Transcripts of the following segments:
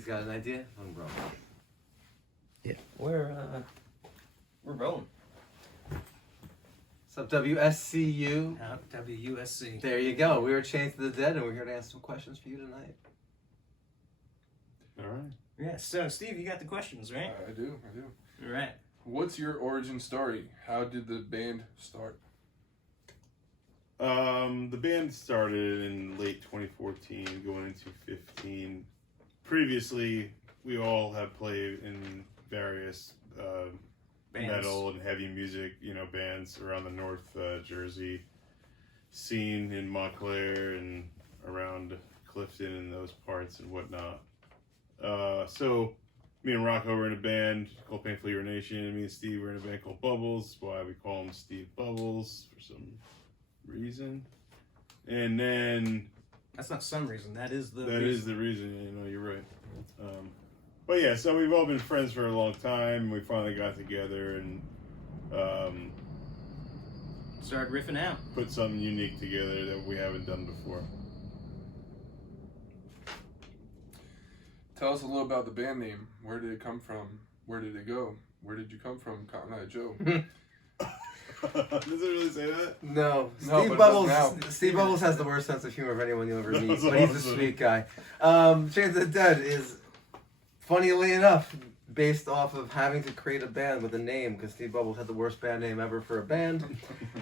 He's got an idea. I'm rolling. Yeah, we're rolling. What's up, WSCU? WUSC. There you go. We were Chained to the Dead, and we're here to answer some questions for you tonight. All right. Yeah, so Steve, you got the questions, right? I do. All right. What's your origin story? How did the band start? The band started in late 2014, going into 15. Previously, we all have played in various metal and heavy music, bands around the North Jersey scene in Montclair and around Clifton and those parts and whatnot. So me and Rocco were in a band called Painful Urination, and me and Steve were in a band called Bubbles. That's why we call him Steve Bubbles for some reason. And then That's not some reason. That is the that is the reason. You're right. But yeah, so we've all been friends for a long time. We finally got together and started riffing out. put something unique together that we haven't done before. Tell us a little about the band name. Where did it come from? Where did it go? Where did you come from, Cotton Eye Joe? Does it really say that? No, No, Steve but Bubbles. now- Steve Bubbles has the worst sense of humor of anyone you'll ever meet, That's but he's a awesome. sweet guy. Chained to the Dead is, funnily enough, based off of having to create a band with a name, because Steve Bubbles had the worst band name ever for a band.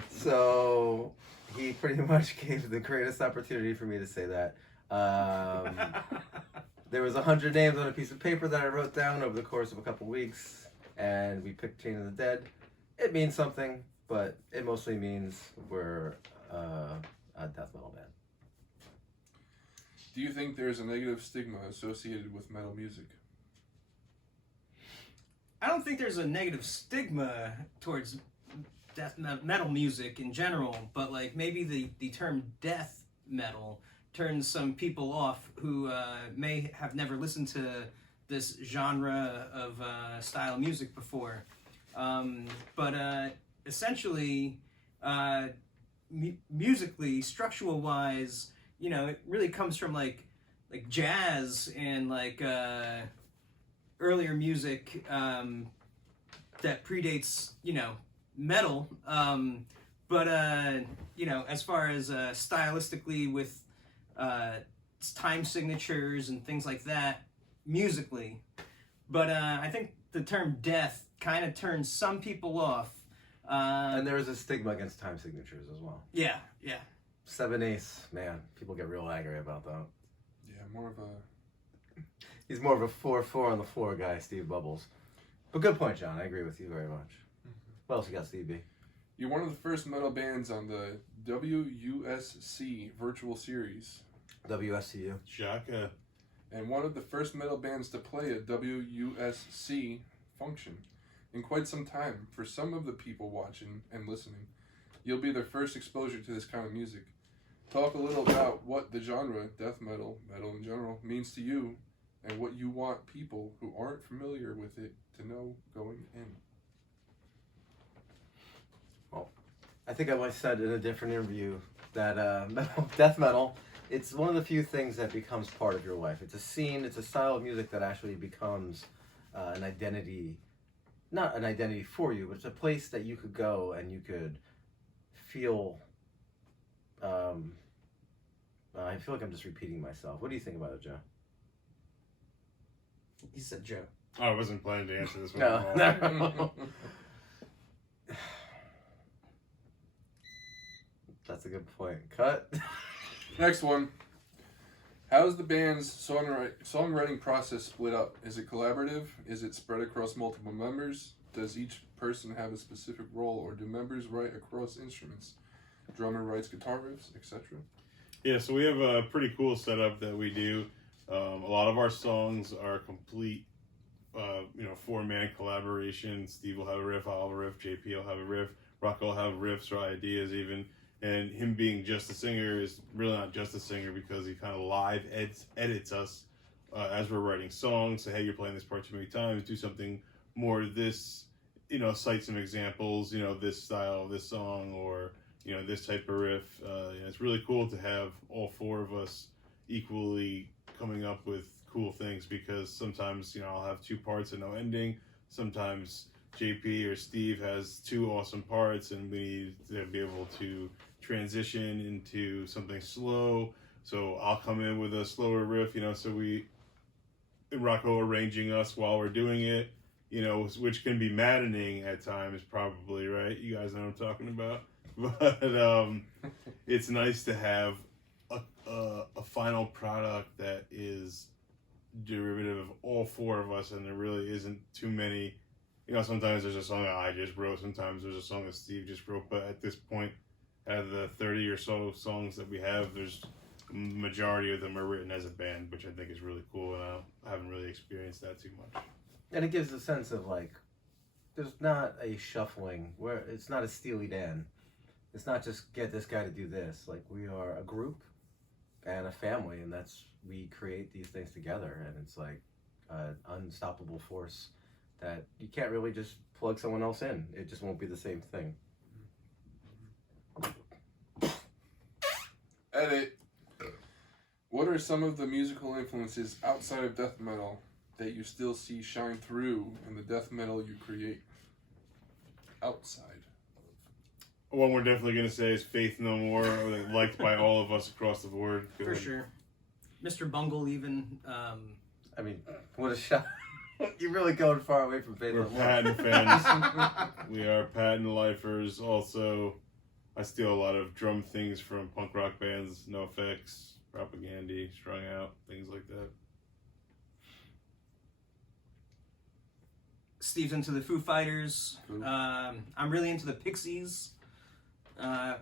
So he pretty much gave the greatest opportunity for me to say that. There was 100 names on a piece of paper that I wrote down over the course of a couple weeks, and we picked Chained to the Dead. It means something, but it mostly means we're a death metal band. Do you think there's a negative stigma associated with metal music? I don't think there's a negative stigma towards metal music in general, but like maybe the term death metal turns some people off who may have never listened to this genre of style of music before. But essentially, musically, structural wise, it really comes from like jazz and like earlier music that predates metal. But as far as stylistically with time signatures and things like that, musically. But I think the term death kind of turns some people off. And there is a stigma against time signatures as well. Yeah. 7/8, man, people get real angry about that. Yeah, more of a... He's more of a 4/4 on the floor guy, Steve Bubbles. But good point, John. I agree with you very much. What else you got, Steve B? You're one of the first metal bands on the WUSC virtual series, WSCU. Shaka. and one of the first metal bands to play a WUSC function in quite some time. For some of the people watching and listening, you'll be their first exposure to this kind of music. Talk a little about what the genre, death metal, metal in general, means to you, and what you want people who aren't familiar with it to know going in. Well, I think I once said in a different interview that death metal, it's one of the few things that becomes part of your life. It's a scene, it's a style of music that actually becomes an identity, not an identity for you, but it's a place that you could go and you could feel. I feel like I'm just repeating myself. What do you think about it, Joe? He said Joe. Oh, I wasn't planning to answer this one. No. That's a good point. Cut. Next one. How's the band's songwriting process split up? Is it collaborative? Is it spread across multiple members? Does each person have a specific role, or do members write across instruments? Drummer writes guitar riffs, etc. Yeah, so we have a pretty cool setup that we do. A lot of our songs are complete, 4-man collaboration. Steve will have a riff, I'll have a riff, JP will have a riff, Rocco will have riffs or ideas even. And him being just a singer is really not just a singer, because he kind of live edits us as we're writing songs. Say, hey, you're playing this part too many times, do something more of this, cite some examples, this style of this song, or this type of riff. It's really cool to have all four of us equally coming up with cool things, because sometimes, you know, I'll have two parts and no ending. Sometimes JP or Steve has two awesome parts and we need to be able to transition into something slow. So I'll come in with a slower riff, you know, so Rocco arranging us while we're doing it, you know, which can be maddening at times, probably, right? You guys know what I'm talking about. But it's nice to have a final product that is derivative of all four of us, and there really isn't too many. You know, sometimes there's a song that I just wrote, sometimes there's a song that Steve just wrote, but at this point, out of the 30 or so songs that we have, there's majority of them are written as a band, which I think is really cool, and I haven't really experienced that too much. And it gives a sense of like, there's not a shuffling, where it's not a Steely Dan. It's not just get this guy to do this. Like, we are a group and a family, and we create these things together, and it's like an unstoppable force that you can't really just plug someone else in. It just won't be the same thing. Edit. What are some of the musical influences outside of death metal that you still see shine through in the death metal you create? Outside. One we're definitely going to say is Faith No More, liked by all of us across the board. For sure. Mr. Bungle even. I mean, what a shot. You're really going far away from Faith We're No More. Patton fans. We are Patton lifers. Also, I steal a lot of drum things from punk rock bands, NoFX, Propagandy, Strung Out, things like that. Steve's into the Foo Fighters. I'm really into the Pixies.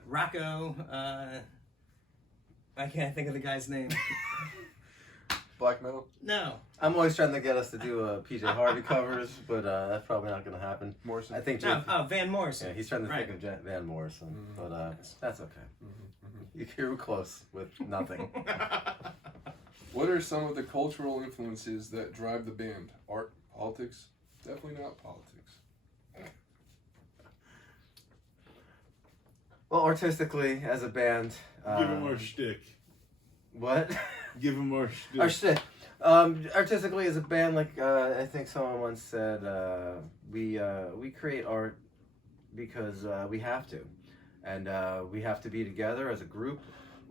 Rocco. I can't think of the guy's name. Black metal? No. I'm always trying to get us to do PJ Harvey covers, but that's probably not going to happen. Morrison? I think Van Morrison. Yeah, he's trying to Right. think of Van Morrison, but that's okay. Mm-hmm. You were close with nothing. What are some of the cultural influences that drive the band? Art? Politics? Definitely not politics. Well, artistically, as a band... Give him our shtick. What? Give him our shtick. Our shtick. Artistically, as a band, like I think someone once said, we create art because we have to, and we have to be together as a group.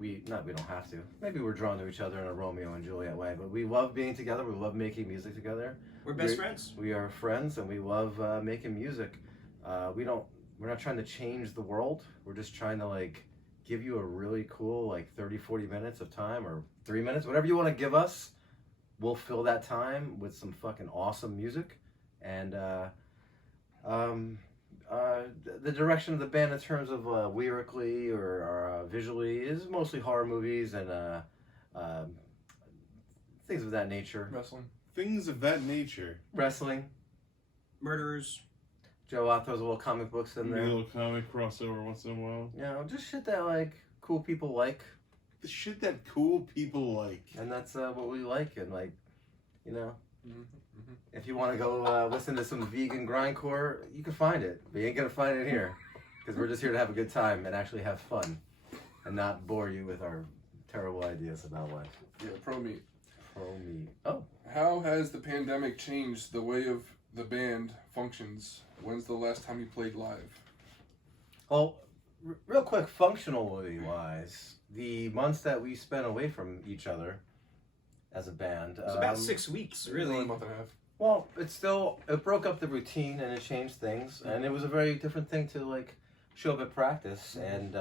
We don't have to. Maybe we're drawn to each other in a Romeo and Juliet way, but we love being together. We love making music together. We're best friends. We are friends, and we love making music. We're not trying to change the world. We're just trying to like give you a really cool like 30-40 minutes of time, or 3 minutes, whatever you want to give us. We'll fill that time with some fucking awesome music. And the direction of the band in terms of lyrically or visually is mostly horror movies and things of that nature. Wrestling? Things of that nature. Wrestling. Murderers. Joe throws a little comic books in A there. little comic crossover once in a while. You know, just shit that like cool people like. The shit that cool people like. And that's what we like. And like, you know, Mm-hmm. if you want to go listen to some vegan grindcore, you can find it. But you ain't going to find it here. Because we're just here to have a good time and actually have fun. And not bore you with our terrible ideas about life. Yeah, pro meat. Pro meat. Oh. How has the pandemic changed the way of the band functions? When's the last time you played live? Well, real quick, functionally wise, the months that we spent away from each other as a band. It was about 6 weeks, Only really. a month and a half. Well, it broke up the routine and it changed things. And it was a very different thing to like show up at practice and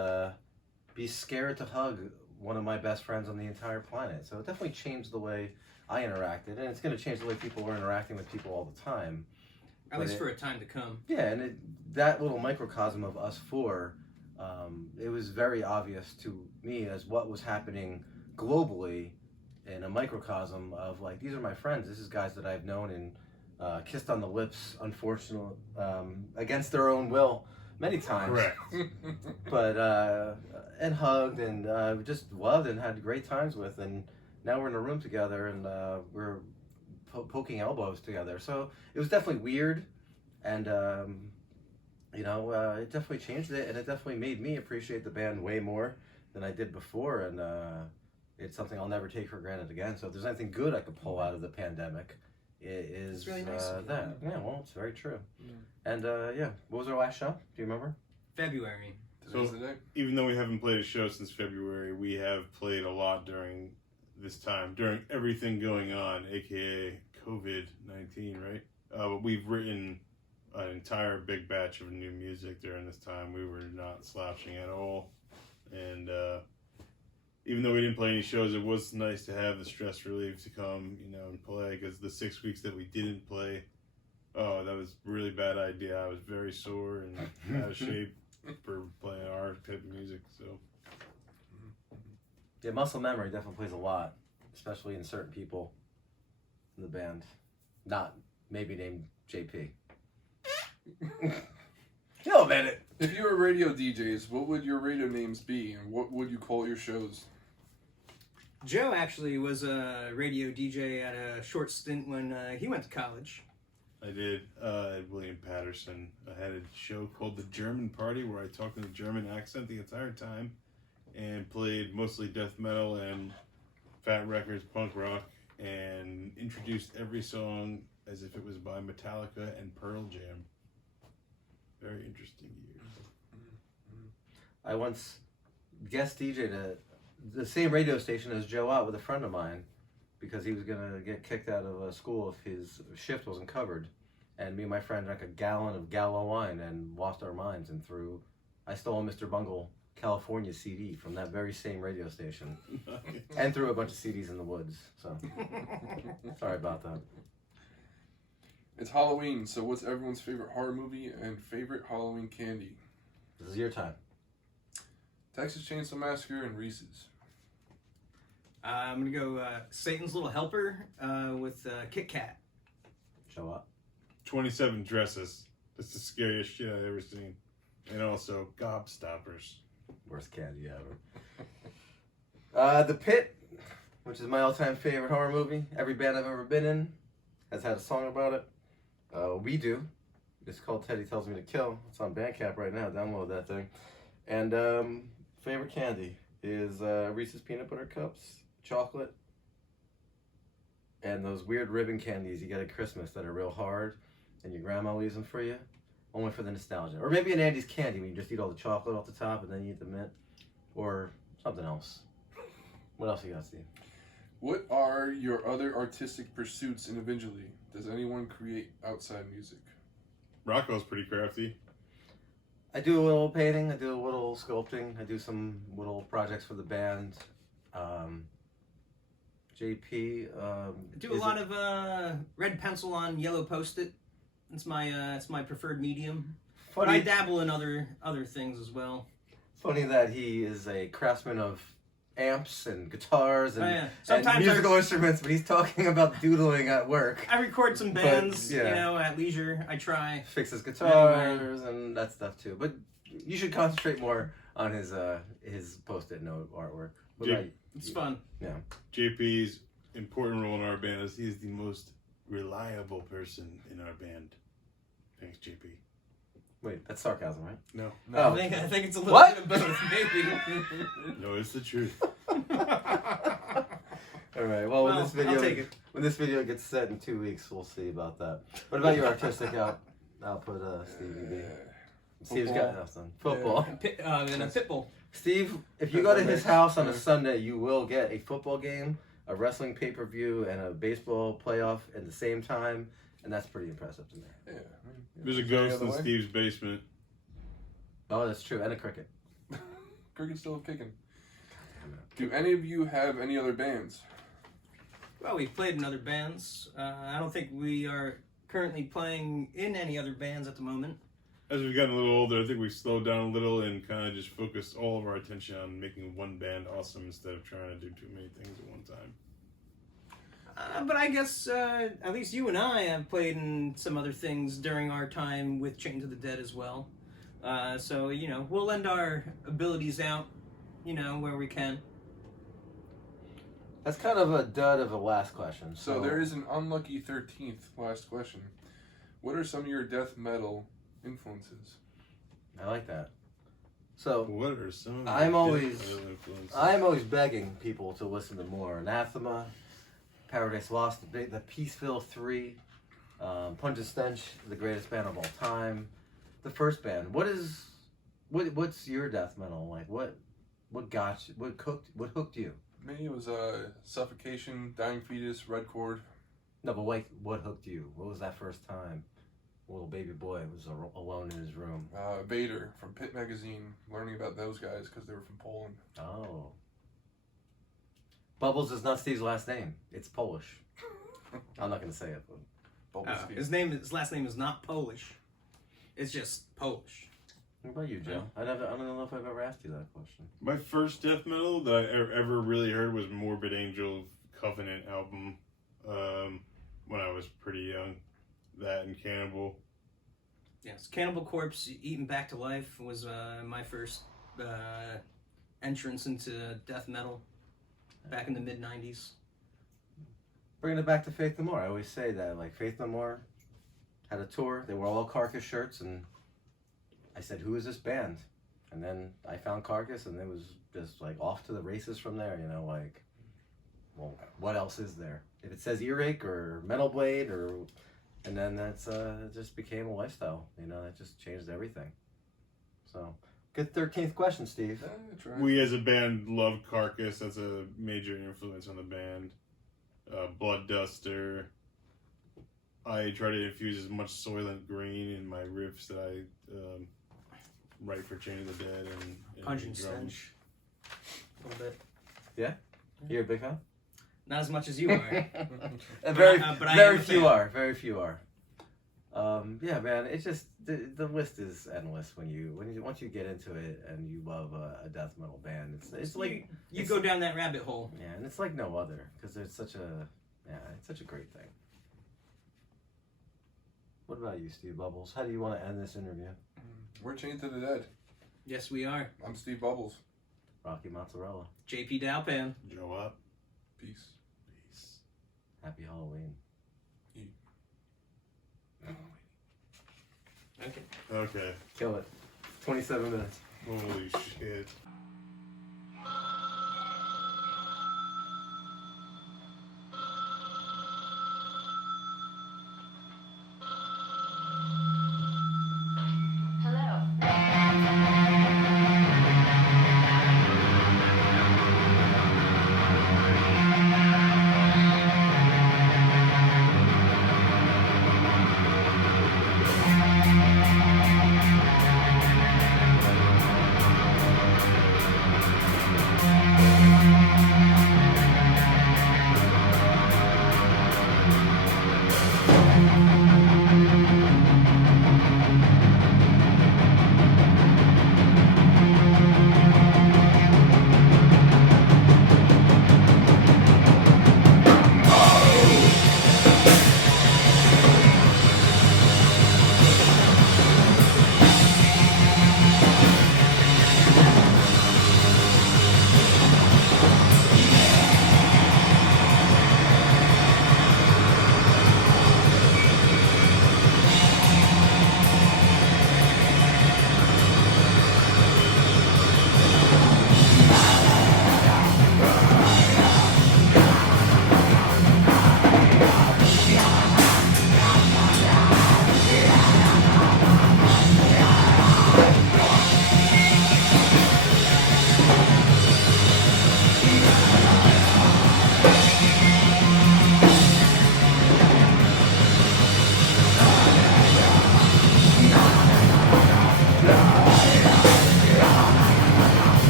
be scared to hug one of my best friends on the entire planet. So it definitely changed the way I interacted. And it's going to change the way people are interacting with people all the time. At least for a time to come. Yeah, and that little microcosm of us four, it was very obvious to me as what was happening globally in a microcosm of like, these are my friends. This is guys that I've known and kissed on the lips, unfortunately, against their own will many times. Correct. But, and hugged and just loved and had great times with. And now we're in a room together and we're poking elbows together. So it was definitely weird. And, you know, it definitely changed it. And it definitely made me appreciate the band way more than I did before. And It's something I'll never take for granted again. So if there's anything good I could pull out of the pandemic, it is It's really nice of you. that. Yeah, well, it's very true. Yeah. And yeah, what was our last show? Do you remember? February. Today's the day. Even though we haven't played a show since February, we have played a lot during this time, during everything going on, aka COVID-19, right? But we've written an entire big batch of new music during this time. We were not slouching at all. And even though we didn't play any shows, it was nice to have the stress relief to come, and play, because the 6 weeks that we didn't play, oh, that was a really bad idea. I was very sore and out of shape for playing our type of music, so. Yeah, muscle memory definitely plays a lot, especially in certain people in the band. Not maybe named JP. You'll admit it. If you were radio DJs, what would your radio names be, and what would you call your shows? Joe actually was a radio DJ at a short stint when he went to college. I did at William Patterson. I had a show called The German Party where I talked in a German accent the entire time and played mostly death metal and Fat Records, punk rock, and introduced every song as if it was by Metallica and Pearl Jam. Very interesting years. I once guest DJ'd at the same radio station as Joe Ott with a friend of mine because he was going to get kicked out of school if his shift wasn't covered. And me and my friend drank a gallon of Gallo wine and lost our minds and I stole a Mr. Bungle California CD from that very same radio station and threw a bunch of CDs in the woods. So, sorry about that. It's Halloween, so what's everyone's favorite horror movie and favorite Halloween candy? This is your time. Texas Chainsaw Massacre and Reese's. I'm going to go Satan's Little Helper with Kit Kat. Show up. 27 Dresses. That's the scariest shit I've ever seen. And also Gobstoppers. Worst candy ever. The Pit, which is my all-time favorite horror movie. Every band I've ever been in has had a song about it. We do. It's called Teddy Tells Me to Kill. It's on Bandcamp right now. Download that thing. And favorite candy is Reese's Peanut Butter Cups, chocolate, and those weird ribbon candies you get at Christmas that are real hard and your grandma leaves them for you, only for the nostalgia. Or maybe an Andy's candy when you just eat all the chocolate off the top and then you eat the mint. Or something else. What else you got, Steve? What are your other artistic pursuits individually? Does anyone create outside music? Rocco's pretty crafty. I do a little painting, I do a little sculpting, I do some little projects for the band. JP, Do a lot of red pencil on yellow Post-it. It's my preferred medium. But I dabble in other things as well. Funny that he is a craftsman of amps and guitars and, Sometimes and musical instruments, but he's talking about doodling at work. I record some bands, But, yeah. at leisure. I try. Fixes guitars and that stuff too. But you should concentrate more on his Post-it note artwork. What about you? It's fun. Yeah. JP's important role in our band is he's the most reliable person in our band. Thanks, JP. Wait, that's sarcasm, right? No. Oh. I think it's a little What? bit of both, maybe. No, it's the truth. All right. Well, I'll take it. when this video gets set in 2 weeks, we'll see about that. What about your artistic output, Stevie B? Steve's got nothing. Football. And a pitbull. Steve, if you go to his house on a Sunday, you will get a football game, a wrestling pay-per-view, and a baseball playoff at the same time, and that's pretty impressive to me. Yeah. There's a ghost in Steve's basement. Oh, that's true, and a cricket. Cricket's still kicking. Do any of you have any other bands? Well, we've played in other bands. I don't think we are currently playing in any other bands at the moment. As we've gotten a little older, I think we've slowed down a little and kind of just focused all of our attention on making one band awesome instead of trying to do too many things at one time. But I guess at least you and I have played in some other things during our time with Chained to the Dead as well. So, we'll lend our abilities out, where we can. That's kind of a dud of a last question. So there is an unlucky 13th last question. What are some of your death metal influences? I like that. So What are some? Of I'm the always- death metal influences? I'm always begging people to listen to more Anathema, Paradise Lost, the Peaceville 3, Pungent Stench, the greatest band of all time. The first band. What's your death metal like? What got you? What hooked you? Me, it was Suffocation, Dying Fetus, Red Chord. No, but what hooked you? What was that first time? Little baby boy was alone in his room. Vader from Pit Magazine, learning about those guys because they were from Poland. Oh. Bubbles is not Steve's last name. It's Polish. I'm not gonna say it, but Bubble Steve. His last name is not Polish. It's just Polish. what about you, Joe? I don't know if I've ever asked you that question. My first death metal that I ever really heard was Morbid Angel Covenant album when I was pretty young. That and Cannibal. Yes, Cannibal Corpse, Eaten Back to Life was my first entrance into death metal back in the mid-90s. Bringing it back to Faith No More, I always say that, like, Faith No More had a tour. They were all Carcass shirts, and I said, who is this band? And then I found Carcass, and it was just, like, off to the races from there, you know, like, well, what else is there? If it says Earache or Metal Blade or... And then that's it just became a lifestyle, you know, that just changed everything. So, good 13th question, Steve. That's right. We as a band loved Carcass. That's a major influence on the band. Blood Duster. I try to infuse as much Soylent Green in my riffs that I write for Chain of the Dead and Pungent drums. Stench. A little bit. You're a big fan? Not as much as you are. Very but I am a few fan. are. Very few are. Yeah, man. It's just the list is endless when you once you get into it and you love a death metal band. It's like you go down that rabbit hole. yeah, and it's like no other because it's such a great thing. What about you, Steve Bubbles? How do you want to end this interview? We're Chained to the Dead. Yes, we are. I'm Steve Bubbles. Rocky Mozzarella. JP Dalpan. Joe up. Peace. Peace. Happy Halloween. Okay. Okay. Kill it. 27 minutes. Holy shit.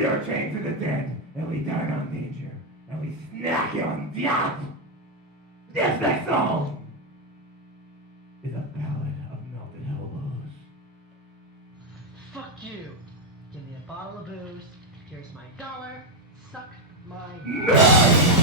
We are chained to the dead, and we dine on nature, and we snack on death. This next song is a ballad of melted elbows. Fuck you. Give me a bottle of booze. Here's my dollar. Suck my...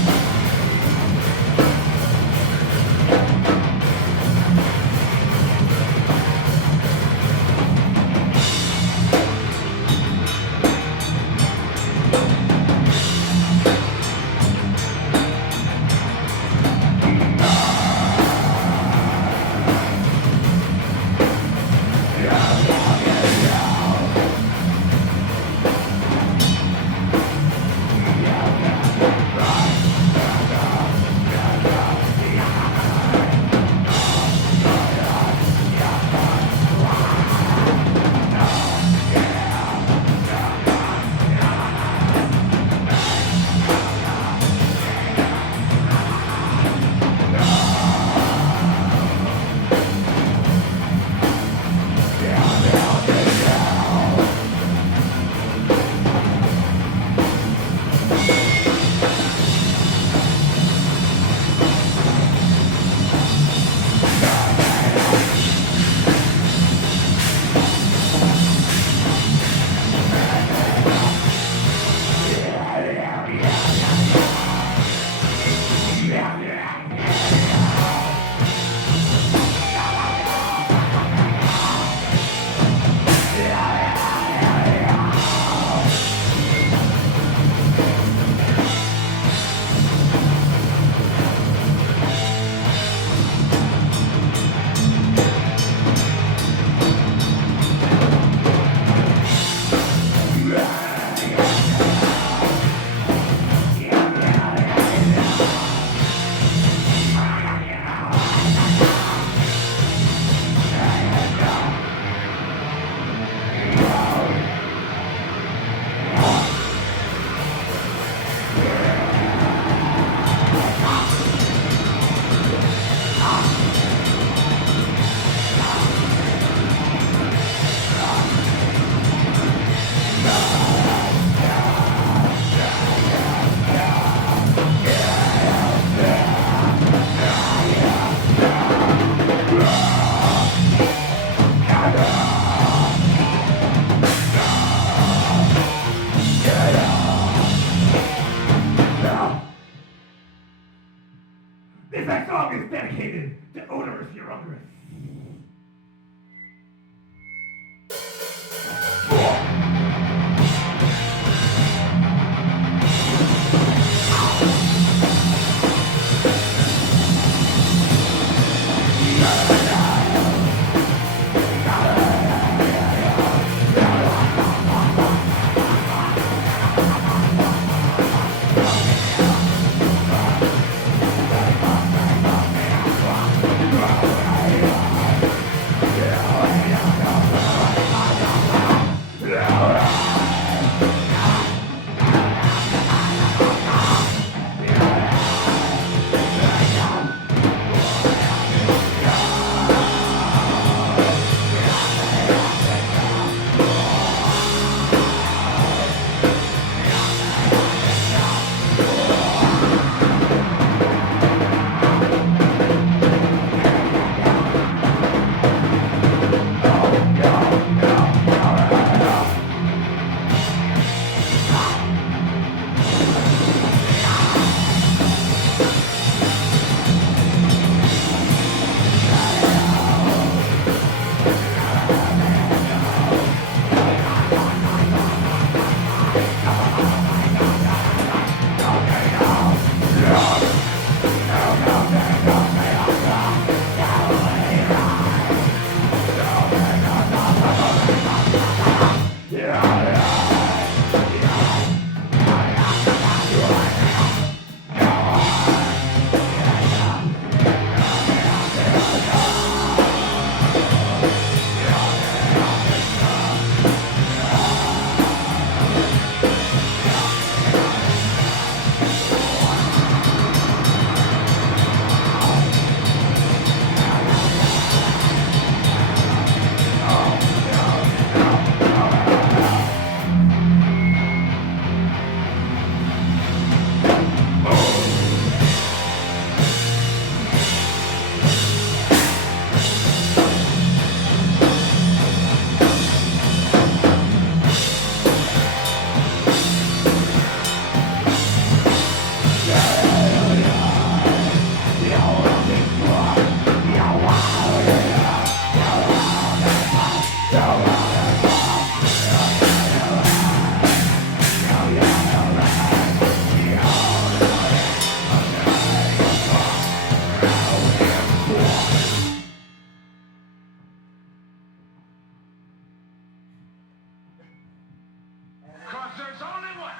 there's only one.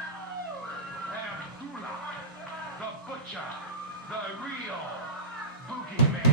Abdullah, the butcher, the real boogeyman.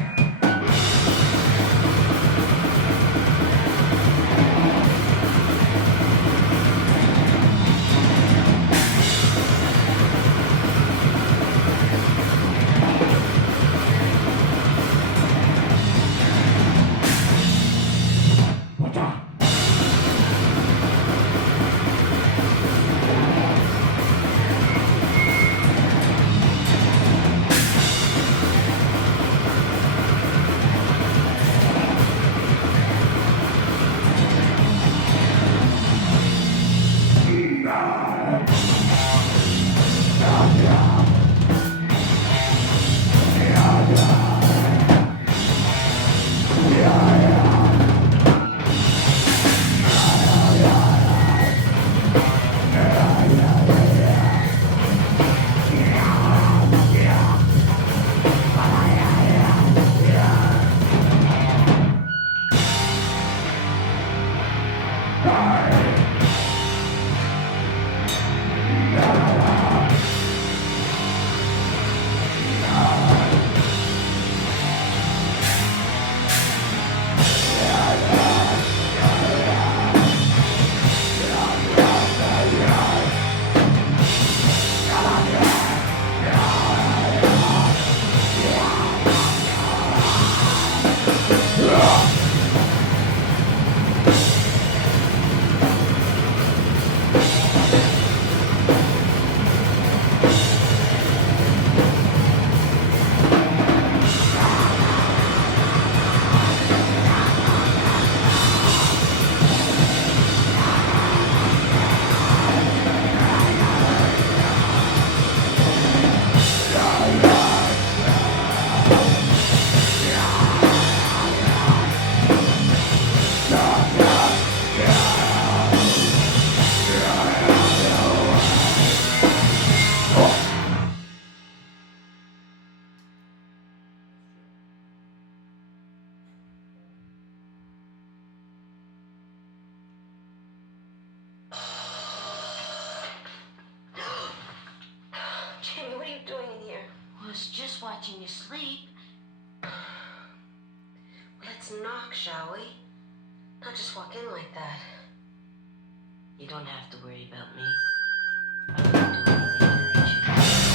Jamie, what are you doing in here? I was just watching you sleep. Well, let's knock, shall we? Not just walk in like that. You don't have to worry about me. I won't do anything to hurt you.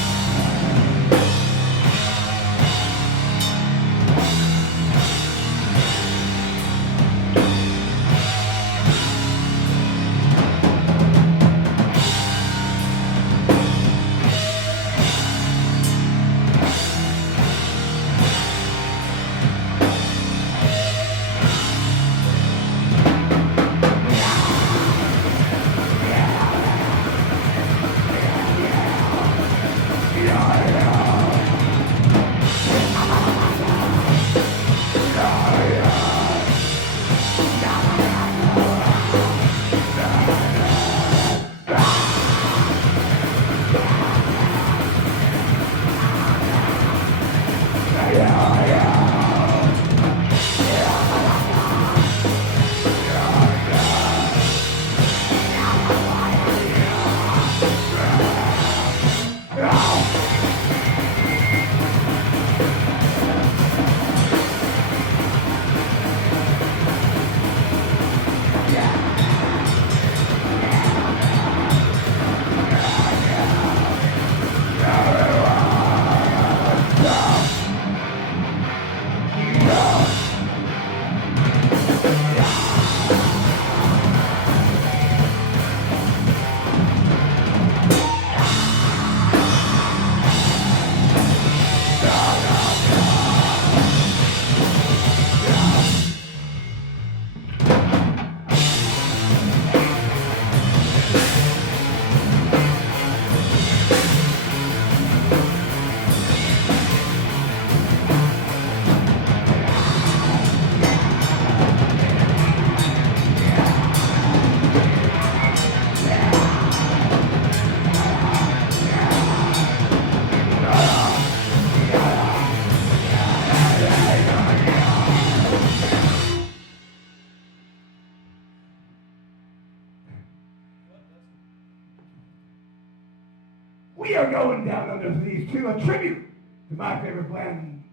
we are going down under these two, a tribute to my favorite band,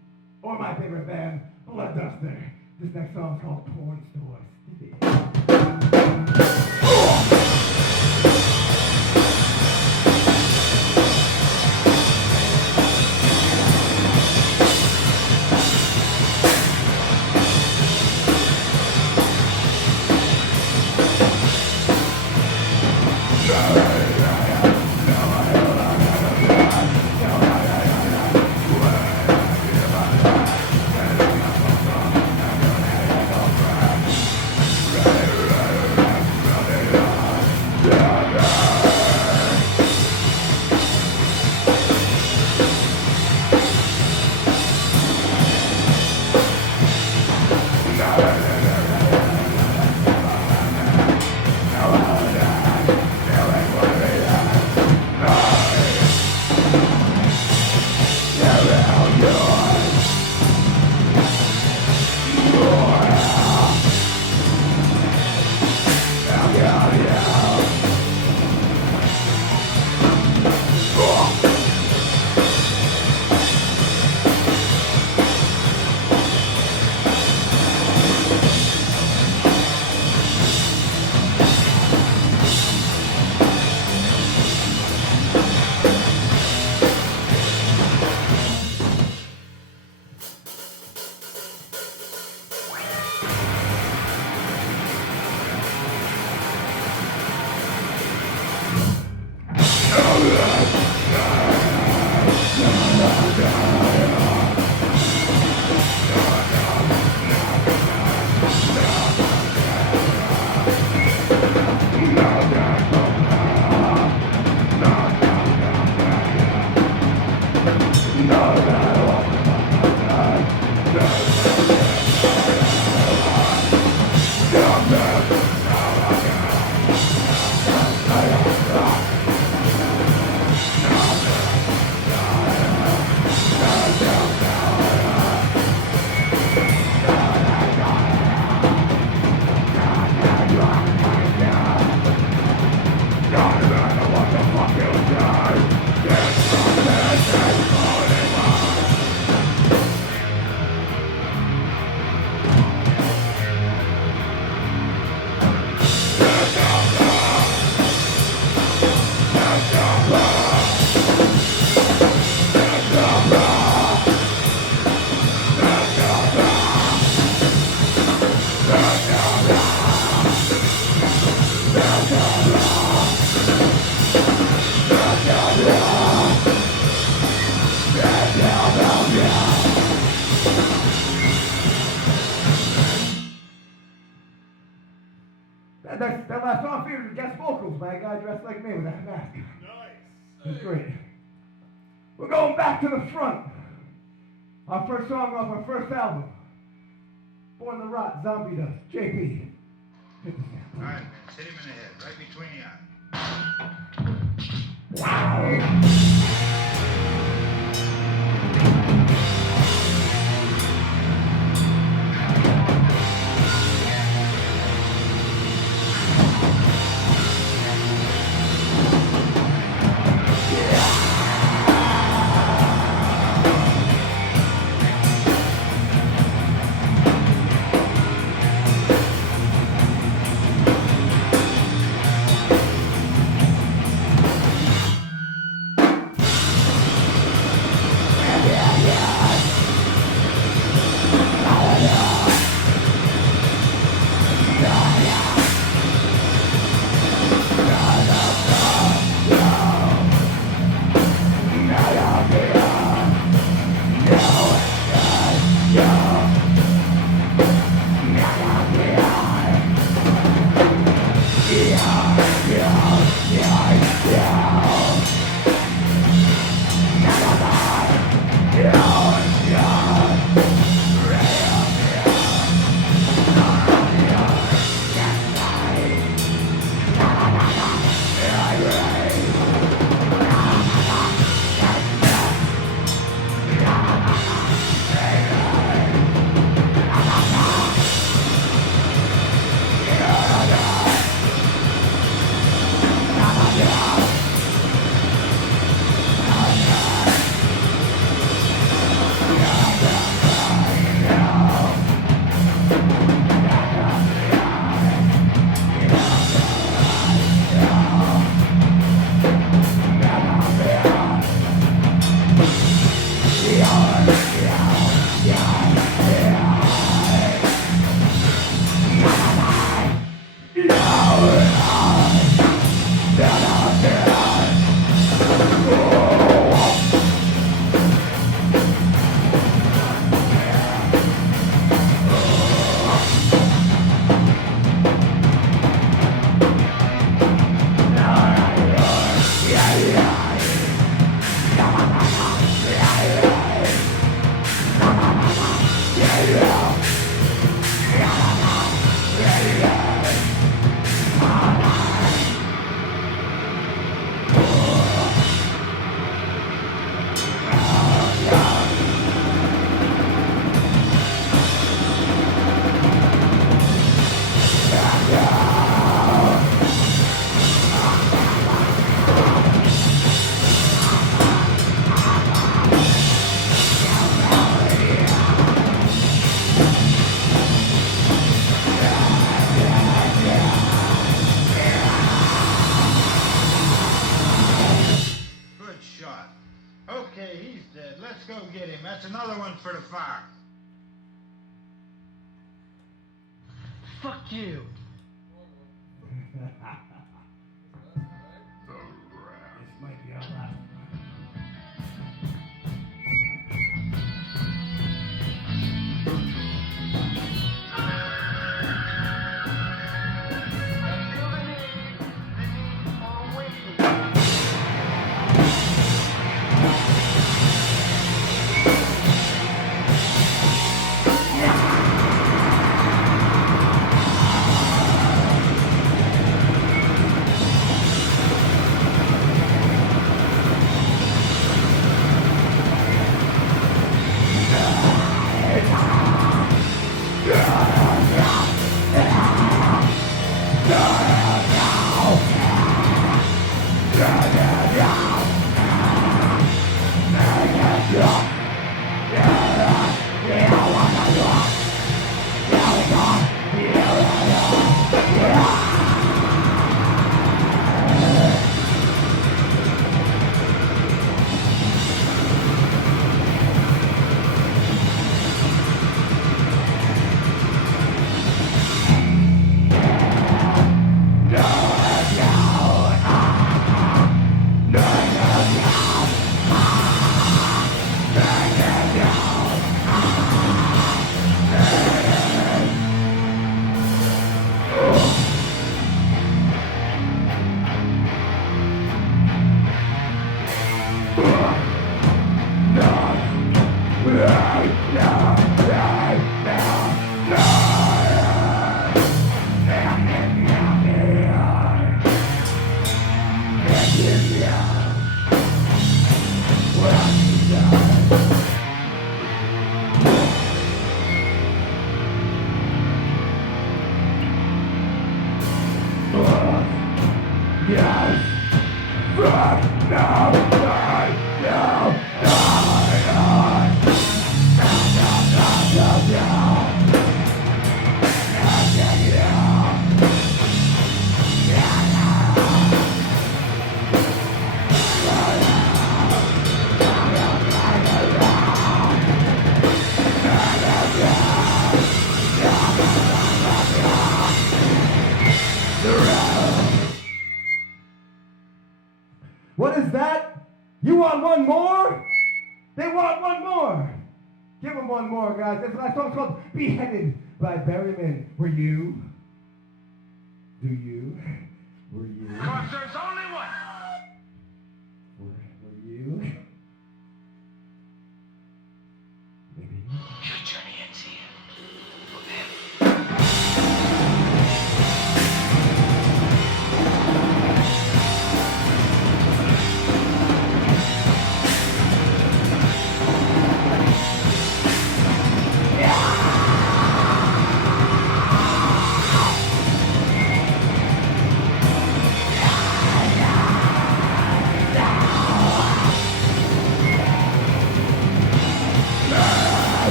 or my favorite band, Blood Duster. This next song is called Porn Store. That last song featured guest vocals by a guy dressed like me with a mask. Nice. It was great. We're going back to the front. Our first song off our first album. Born to Rot, Zombie Dust, JP. Hit the sound. All right, man. Hit him in the head, right between the eyes. for the fire. Fuck you. This might be our last one. What is that? You want one more? They want one more. Give them one more, guys. This last song's called Beheaded by Berryman. Were you? Do you? Were you? Cause there's only one. Were you?